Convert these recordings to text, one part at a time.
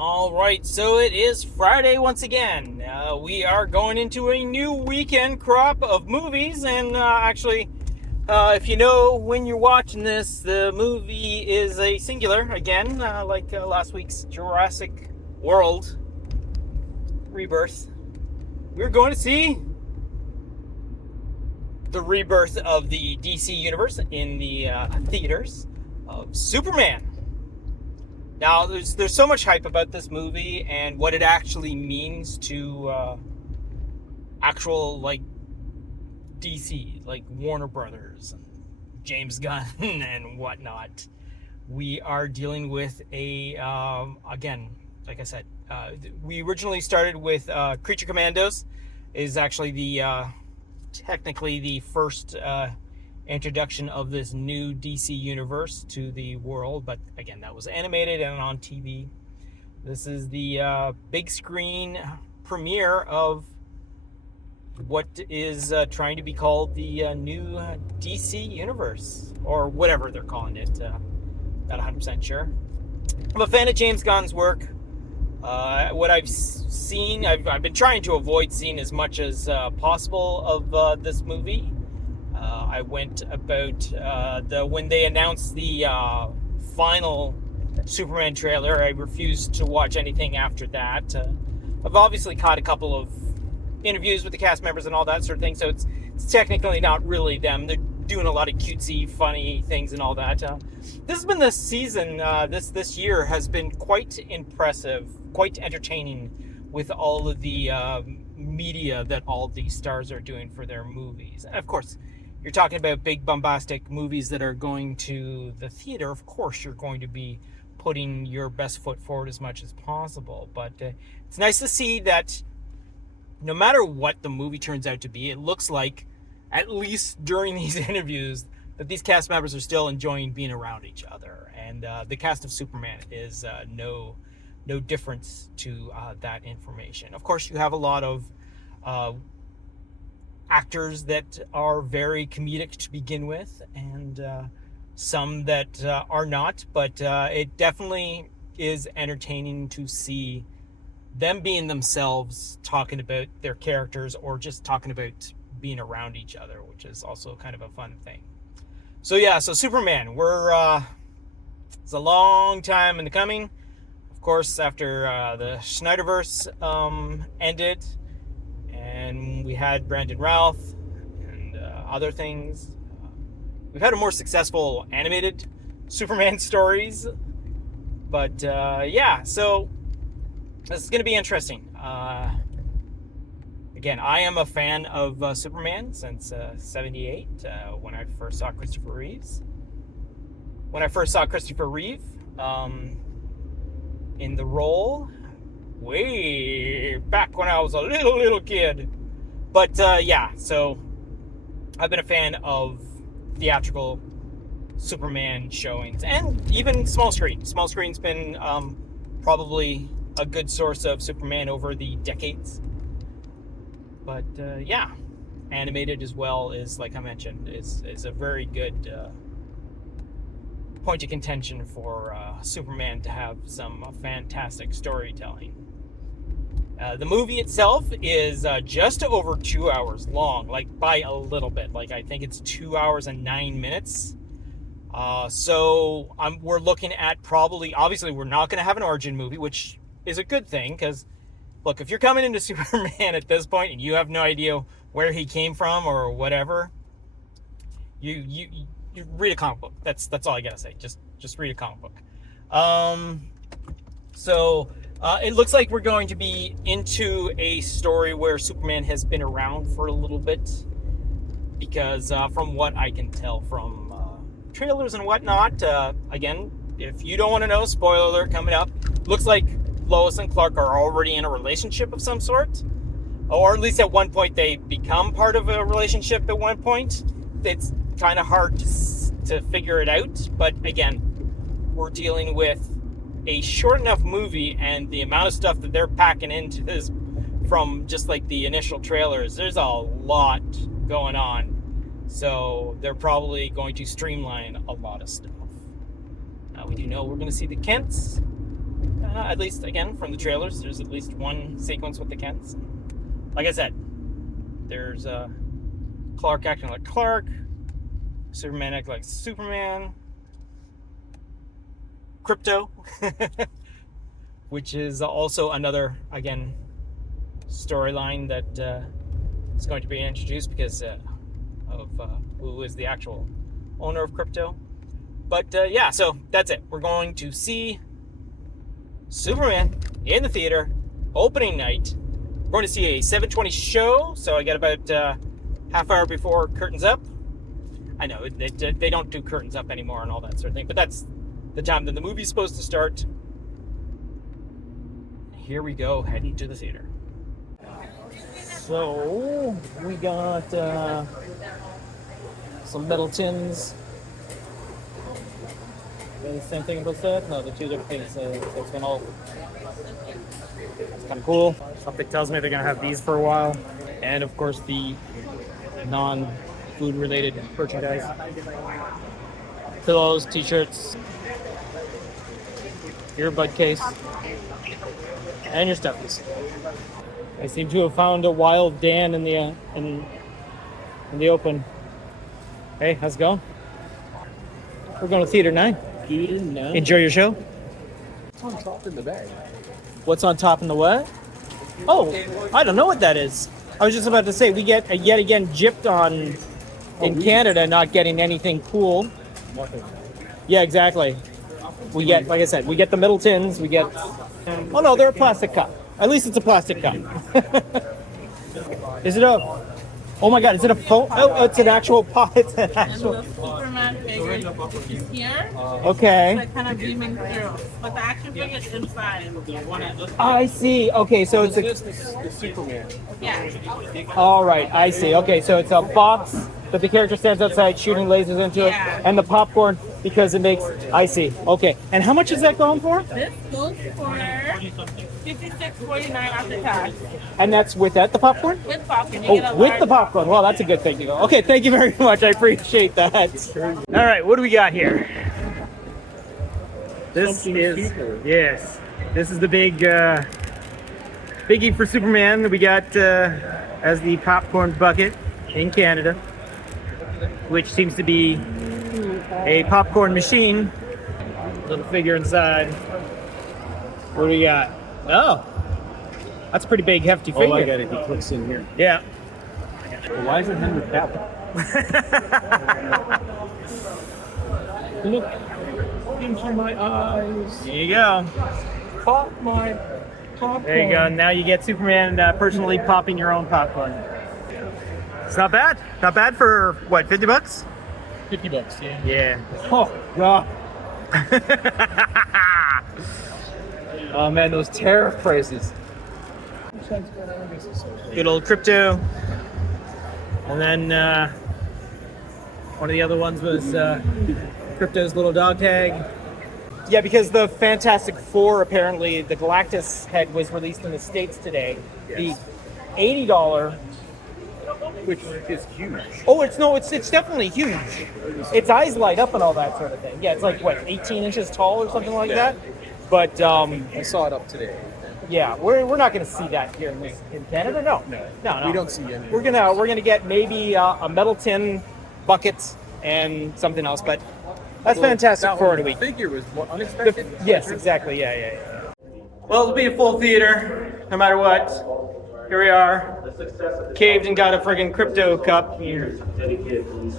All right, so it is Friday once again. We are going into a new weekend crop of movies, and if you know when you're watching this, the movie is a singular again, like last week's Jurassic World Rebirth. We're going to see the rebirth of the DC universe in the theaters of Superman. Now, there's so much hype about this movie and what it actually means to actual, like, DC, like Warner Brothers, and James Gunn, and whatnot. We are dealing with again, like I said, we originally started with Creature Commandos, is actually technically the first introduction of this new DC universe to the world, but again, that was animated and on TV. This is the big screen premiere of what is trying to be called the new DC universe, or whatever they're calling it. Not 100% sure. I'm a fan of James Gunn's work. What I've seen, I've been trying to avoid seeing as much as possible of this movie. I went about when they announced the final Superman trailer. I refused to watch anything after that. I've obviously caught a couple of interviews with the cast members and all that sort of thing, so it's technically not really them. They're doing a lot of cutesy, funny things and all that. This has been this season. This year has been quite impressive, quite entertaining, with all of the media that all these stars are doing for their movies. And of course, you're talking about big bombastic movies that are going to the theater. Of course, you're going to be putting your best foot forward as much as possible. But it's nice to see that no matter what the movie turns out to be, it looks like, at least during these interviews, that these cast members are still enjoying being around each other. And the cast of Superman is no difference to that information. Of course, you have a lot of actors that are very comedic to begin with, and some that are not, but it definitely is entertaining to see them being themselves, talking about their characters, or just talking about being around each other, which is also kind of a fun thing. So Superman, it's a long time in the coming. Of course, after the Snyderverse ended, and we had Brandon Routh and other things. We've had a more successful animated Superman stories. But so this is going to be interesting. Again, I am a fan of Superman since '78, when I first saw Christopher Reeve. In the role, way back when I was a little kid. But so I've been a fan of theatrical Superman showings, and even small screen. Small screen's been probably a good source of Superman over the decades. But animated as well is, like I mentioned, is a very good point of contention for Superman to have some fantastic storytelling. The movie itself is just over 2 hours long, like by a little bit. Like, I think it's 2 hours and 9 minutes. So we're looking at obviously we're not going to have an origin movie, which is a good thing, because look, if you're coming into Superman at this point and you have no idea where he came from or whatever, you read a comic book. That's all I gotta say. Just read a comic book. It looks like we're going to be into a story where Superman has been around for a little bit, because from what I can tell from trailers and whatnot, again, if you don't want to know, spoiler alert coming up, looks like Lois and Clark are already in a relationship of some sort, or at least at one point they become part of a relationship at one point. It's kind of hard to figure it out, but again, we're dealing with a short enough movie, and the amount of stuff that they're packing into this from just like the initial trailers, there's a lot going on. So they're probably going to streamline a lot of stuff. We do know we're going to see the Kents. At least, again, from the trailers, there's at least one sequence with the Kents. Like I said, there's Clark acting like Clark, Superman acting like Superman, Crypto, which is also another, again, storyline that is going to be introduced because of who is the actual owner of Crypto. But yeah, so that's it. We're going to see Superman in the theater, opening night. We're going to see a 7:20 show, so I got about half hour before curtains up. I know they don't do curtains up anymore and all that sort of thing, but that's the time that the movie's supposed to start. Here we go, heading to the theater. So we got some metal tins. The same thing about that? No, the two different things. It's been all. It's kind of cool. Something tells me they're gonna have these for a while, and of course the non-food related merchandise: pillows, T-shirts, earbud case, and your stuffies. I seem to have found a wild Dan in the open. Hey, how's it going? We're going to Theater 9. Theater 9. Enjoy your show. What's on top in the bag? What's on top in the what? Oh, I don't know what that is. I was just about to say, we get yet again gypped on in Canada not getting anything cool. Yeah, exactly. We get, like I said, we get the metal tins, we get... Oh no, they're a plastic cup. At least it's a plastic cup. Is it a... Oh my god, is it a phone? Oh, it's an actual pot. It's an actual... And the Superman figure is here. Okay. It's like kind of beaming through. But the action figure is inside. I see. Okay, so it's a... The Superman. Yeah. All right, I see. Okay, so it's a box that the character stands outside shooting lasers into it, Yeah. and the popcorn because it makes... I see. Okay, and how much is that going for? This goes for $56.49 after tax. And that's without the popcorn? With popcorn. You get a Oh, with large the popcorn. Well, that's a good thing to go. Okay, thank you very much. I appreciate that. All right, what do we got here? This is... Yes. This is the big... biggie for Superman that we got as the popcorn bucket in Canada, which seems to be a popcorn machine. Little figure inside. What do we got? Oh, that's a pretty big, hefty figure. Oh, I got it. He clicks in here. Yeah. Why is it Henry Cavill? Look into my eyes. There you go. Pop my popcorn. There you go. Now you get Superman personally popping your own popcorn. It's not bad. Not bad for, what, 50 bucks? $50, yeah. Yeah. Oh, God. Oh man, those tariff prices. Good old Crypto. And then one of the other ones was Crypto's little dog tag. Yeah, because the Fantastic Four, apparently, the Galactus head was released in the States today. Yes. The $80... Which is huge. Oh, it's definitely huge. Its eyes light up and all that sort of thing. Yeah, it's like, what, 18 inches tall or something like that? But, I saw it up today. yeah, we're not going to see that here in Canada. No. We don't see any. We're gonna get maybe a metal tin bucket and something else, but that's Fantastic Four to The week. figure was more unexpected. Yes, exactly. Yeah. Well, it'll be a full theater, no matter what. Here we are. Caved and got a friggin' Crypto cup.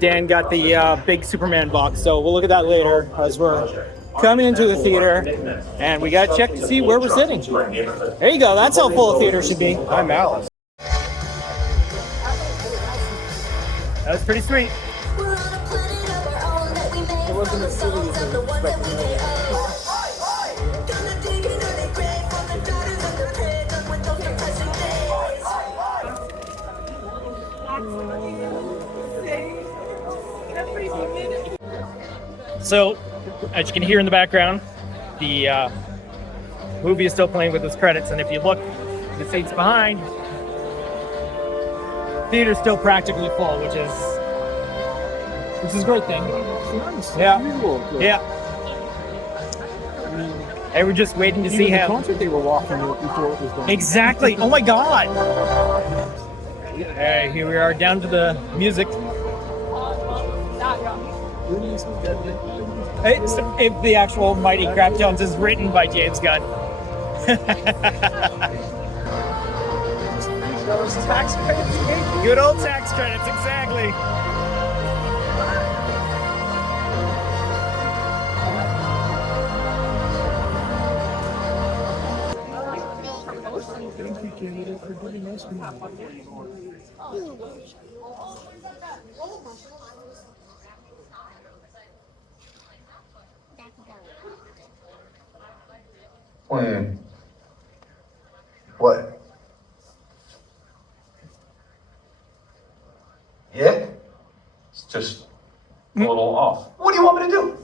Dan got the big Superman box, so we'll look at that later as we're coming into the theater, and we gotta check to see where we're sitting. There you go. That's how full a theater should be. I'm Alice. That was pretty sweet. It wasn't as silly as I was expecting. So, as you can hear in the background, the movie is still playing with its credits, and if you look at the seats behind, the theater's still practically full, which is a great thing. Nice. Yeah. Unusual. Yeah. And we're just waiting to see The how. concert they were walking to before it was done. Exactly. Oh my God. Hey, here we are down to the music. If the actual Mighty Crap Jones is written by James Gunn. Those tax credits. Good old tax credits, exactly. When? What? Yeah? It's just a little off. What do you want me to do?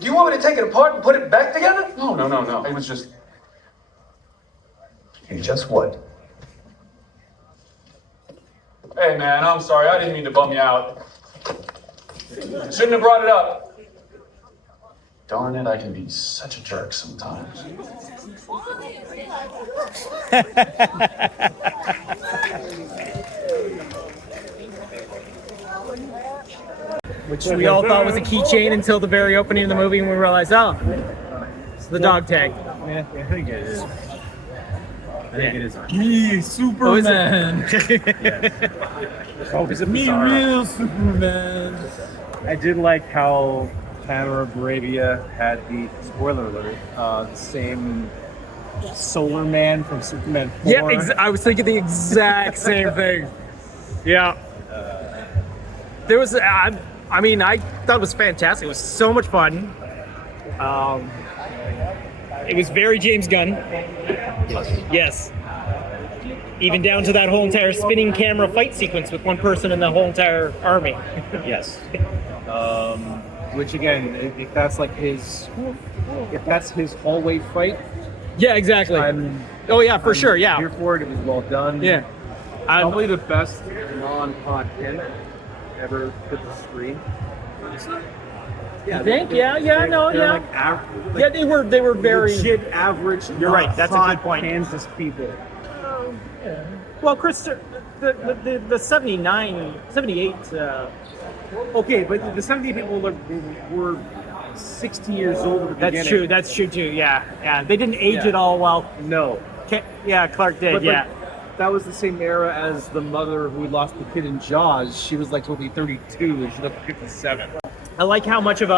Do you want me to take it apart and put it back together? No. It was just. You just what? Hey, man, I'm sorry. I didn't mean to bum you out. Shouldn't have brought it up. Darn it, I can be such a jerk sometimes. Which we all thought was a keychain until the very opening of the movie, and we realized, oh, it's the dog tag. Yeah, I think it is. I think it is. Superman. Oh, is it me, real Superman? I did like how Panera Bravia had the spoiler alert, the same Solar Man from Superman 4. Yeah, I was thinking the exact same thing. Yeah. There was, I thought it was fantastic. It was so much fun. It was very James Gunn. Yes. Even down to that whole entire spinning camera fight sequence with one person in the whole entire army. Yes. Which again, if that's like his hallway fight, Yeah, exactly. Oh yeah, for sure. Yeah. here for it. It was well done. Yeah. Probably the best non-con hint ever hit the screen. I think. Yeah. Like Yeah, they were very. legit average. You're right, that's a hot good point. Kansas people. Well, Chris, the 79, 78. Okay, but the 70 people were 60 years old at the beginning. That's true. That's true too. Yeah. They didn't age Yeah. it all well. No. Yeah, Clark did. But, yeah. that was the same era as the mother who lost the kid in Jaws. She was like totally 32 and she looked 57. I like how much of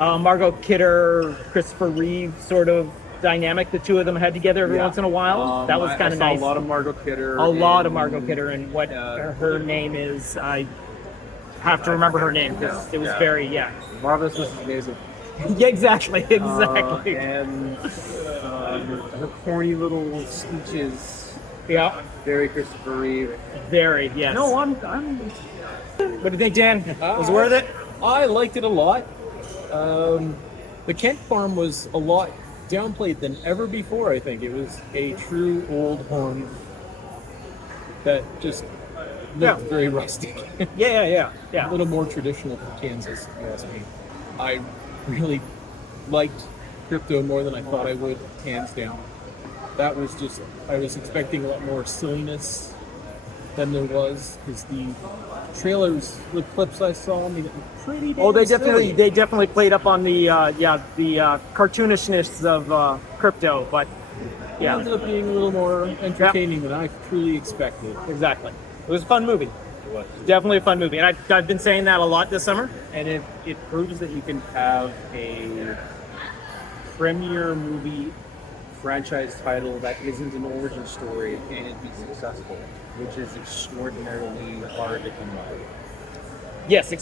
Margot Kidder, Christopher Reeve sort of dynamic the two of them had together every once in a while. That was kind of nice. A lot of Margot Kidder. A lot of Margot Kidder, and what her name is, I have to remember her name because it was very Marvelous Mrs. Maisel. Yeah, exactly. And her corny little speeches. Yeah, Very Christopher Reeve. very. Yes. No, I'm. What do you think, Dan? Was it worth it? I liked it a lot. The Kent farm was a lot downplayed than ever before, I think. It was a true old home that just looked very rustic. Yeah. A little more traditional for Kansas, if you ask me. I really liked Crypto more than I thought I would, hands down. That was just, I was expecting a lot more silliness than there was, because the trailers, the clips I saw, made it pretty damn Oh, they silly. definitely played up on the cartoonishness of Crypto, but It ended up being a little more entertaining than I truly expected. exactly. It was a fun movie. It was. Definitely a fun movie, and I've been saying that a lot this summer. And it proves that you can have a premier movie franchise title that isn't an origin story and it be successful, which is extraordinarily hard to come by. Yes,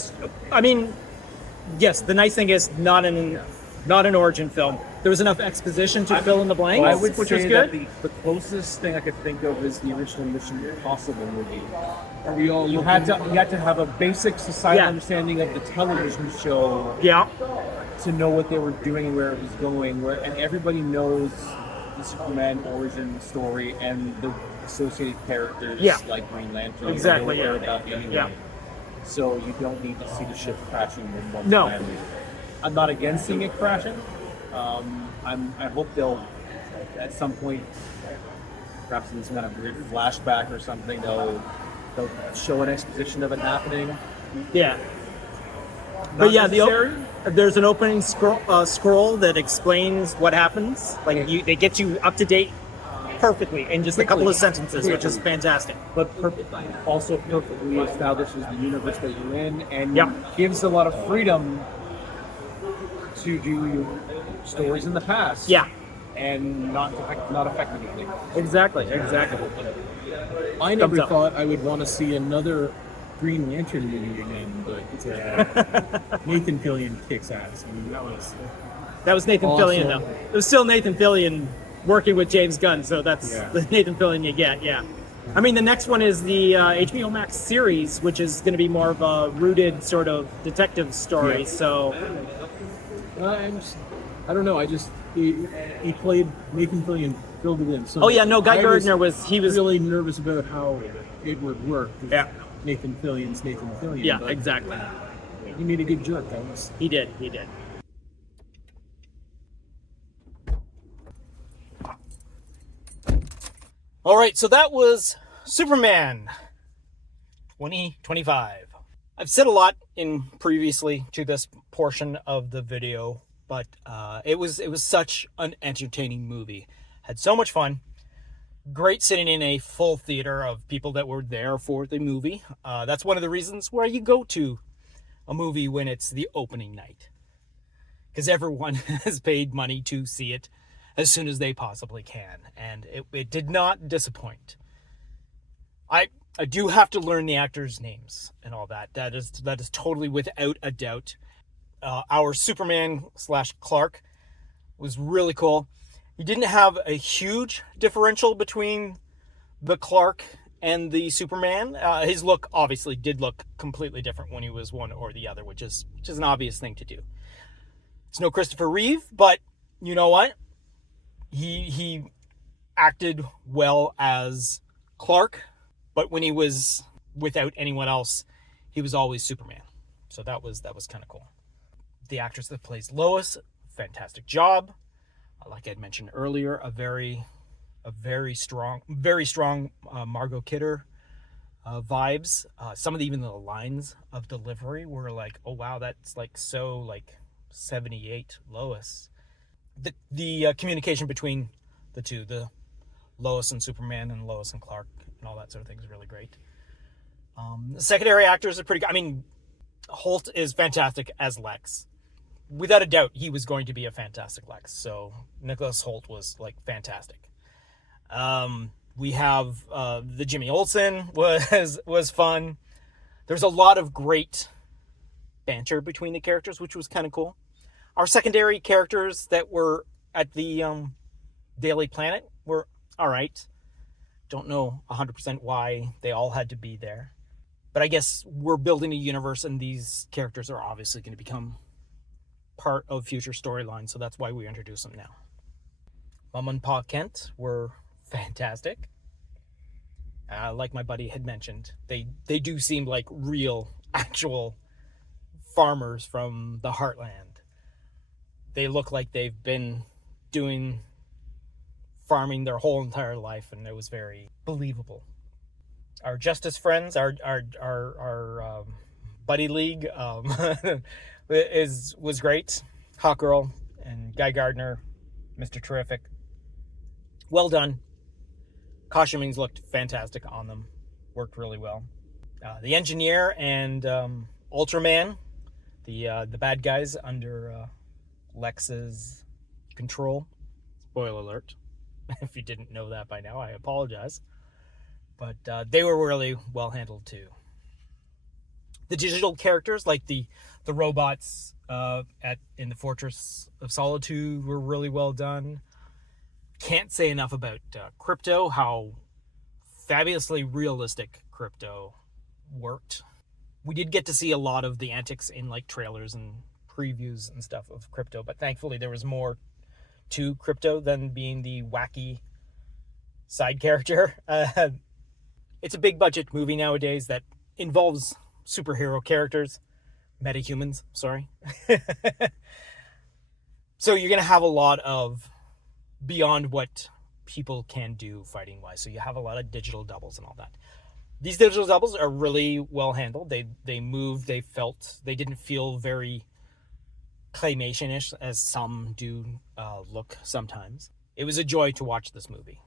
yes. The nice thing is not an origin film. There was enough exposition to fill in the blanks, I would which say was that good. the closest thing I could think of is the original Mission Impossible movie. Are we all You had to have a basic societal understanding of the television show Yeah, to know what they were doing and where it was going, and everybody knows the Superman origin story and the associated characters like Green Lantern. Exactly, You know yeah. that anyway. Yeah. So you don't need to see the ship crashing with one No. planet. I'm not against seeing it crashing, I hope they'll, at some point, perhaps in some kind of weird flashback or something, they'll show an exposition of it happening. Yeah. Not But yeah, necessary. there's an opening scroll that explains what happens. Like they get you up to date perfectly in just a couple of sentences, which is fantastic. But also perfectly establishes the universe that you're in, and Yep. gives a lot of freedom to do stories in the past. Yeah, And not affect anything. exactly. I never Thumbs up. thought I would want to see another Green Lantern movie again, but Nathan Fillion kicks ass. I mean, That was Nathan Awesome. Fillion, though. It was still Nathan Fillion working with James Gunn, so that's Yeah. the Nathan Fillion you get, yeah. I mean, the next one is the HBO Max series, which is going to be more of a rooted sort of detective story, Yeah. so... I don't know. He played Nathan Fillion filled it in. So Oh, yeah, no, Guy I Gardner was really nervous about how it would work. Yeah. Nathan Fillion's Nathan Fillion. Yeah, but exactly. He made a good jerk. That was. He did. All right, so that was Superman 2025. I've said a lot in previously to this portion of the video, but it was such an entertaining movie. Had so much fun. Great sitting in a full theater of people that were there for the movie. That's one of the reasons why you go to a movie when it's the opening night, because everyone has paid money to see it as soon as they possibly can, and it did not disappoint. I do have to learn the actors' names and all that. That is totally without a doubt. Our Superman / Clark was really cool. He didn't have a huge differential between the Clark and the Superman. His look obviously did look completely different when he was one or the other, which is an obvious thing to do. It's no Christopher Reeve, but you know what? He acted well as Clark, but when he was without anyone else, he was always Superman. So that was kind of cool. The actress that plays Lois, fantastic job. Like I'd mentioned earlier, a very strong Margot Kidder vibes. Some of even the lines of delivery were like, oh wow, that's like so like 78 Lois. The communication between the two, the Lois and Superman and Lois and Clark and all that sort of thing is really great. The secondary actors are pretty good. I mean, Holt is fantastic as Lex. Without a doubt, he was going to be a fantastic Lex. So Nicholas Holt was like fantastic. We have the Jimmy Olsen was fun. There's a lot of great banter between the characters, which was kind of cool. Our secondary characters that were at the Daily Planet were all right. Don't know 100% why they all had to be there. But I guess we're building a universe, and these characters are obviously going to become part of future storylines, so that's why we introduce them now. Mom and Pa Kent were fantastic. Like my buddy had mentioned, they do seem like real, actual farmers from the heartland. They look like they've been doing farming their whole entire life, and it was very believable. Our Justice friends, our buddy league, was great. Hawkgirl and Guy Gardner, Mr. Terrific. Well done. Costumings looked fantastic on them. Worked really well. The Engineer and Ultraman, the bad guys under Lex's control. Spoiler alert. If you didn't know that by now, I apologize. But they were really well handled too. The digital characters, like the robots in the Fortress of Solitude, were really well done. Can't say enough about Crypto, how fabulously realistic Crypto worked. We did get to see a lot of the antics in like trailers and previews and stuff of Crypto, but thankfully there was more to Crypto than being the wacky side character. It's a big budget movie nowadays that involves superhero characters, metahumans, sorry. So you're going to have a lot of beyond what people can do fighting wise. So you have a lot of digital doubles and all that. These digital doubles are really well handled. They moved, they didn't feel very claymation-ish as some do look sometimes. It was a joy to watch this movie.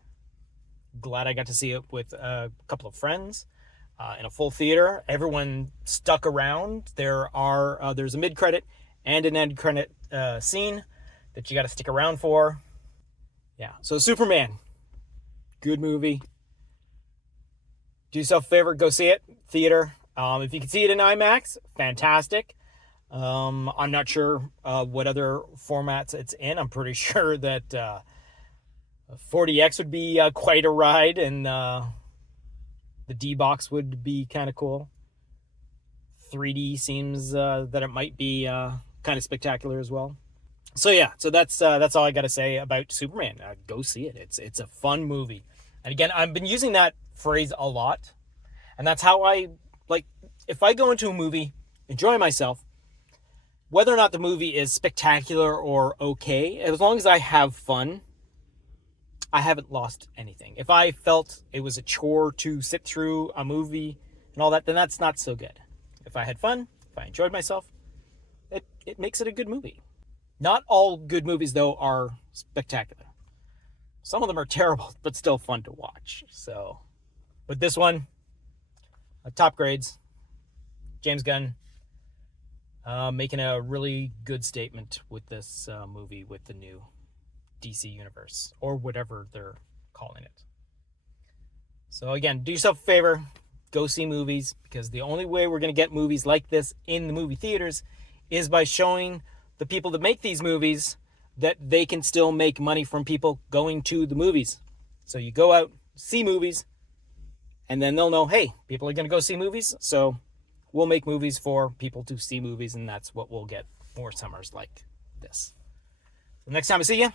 Glad I got to see it with a couple of friends in a full theater. Everyone stuck around. There's a mid-credit and an end-credit scene that you got to stick around for. Yeah, so Superman, good movie. Do yourself a favor, go see it, theater. If you can see it in IMAX, fantastic. I'm not sure what other formats it's in. I'm pretty sure that 40X would be quite a ride, and the D-Box would be kind of cool. 3D seems that it might be kind of spectacular as well. So yeah, so that's all I got to say about Superman. Go see it. It's a fun movie. And again, I've been using that phrase a lot, and that's how I like. If I go into a movie, enjoy myself, whether or not the movie is spectacular or okay, as long as I have fun, I haven't lost anything. If I felt it was a chore to sit through a movie and all that, then that's not so good. If I had fun, if I enjoyed myself, it makes it a good movie. Not all good movies, though, are spectacular. Some of them are terrible, but still fun to watch. So, with this one, top grades. James Gunn making a really good statement with this movie with the new DC universe, or whatever they're calling it. So again, do yourself a favor, go see movies, because the only way we're going to get movies like this in the movie theaters is by showing the people that make these movies that they can still make money from people going to the movies. So you go out, see movies, and then they'll know, hey, people are going to go see movies, so we'll make movies for people to see movies, and that's what we'll get more summers like this. So next time I see you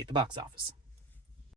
at the box office.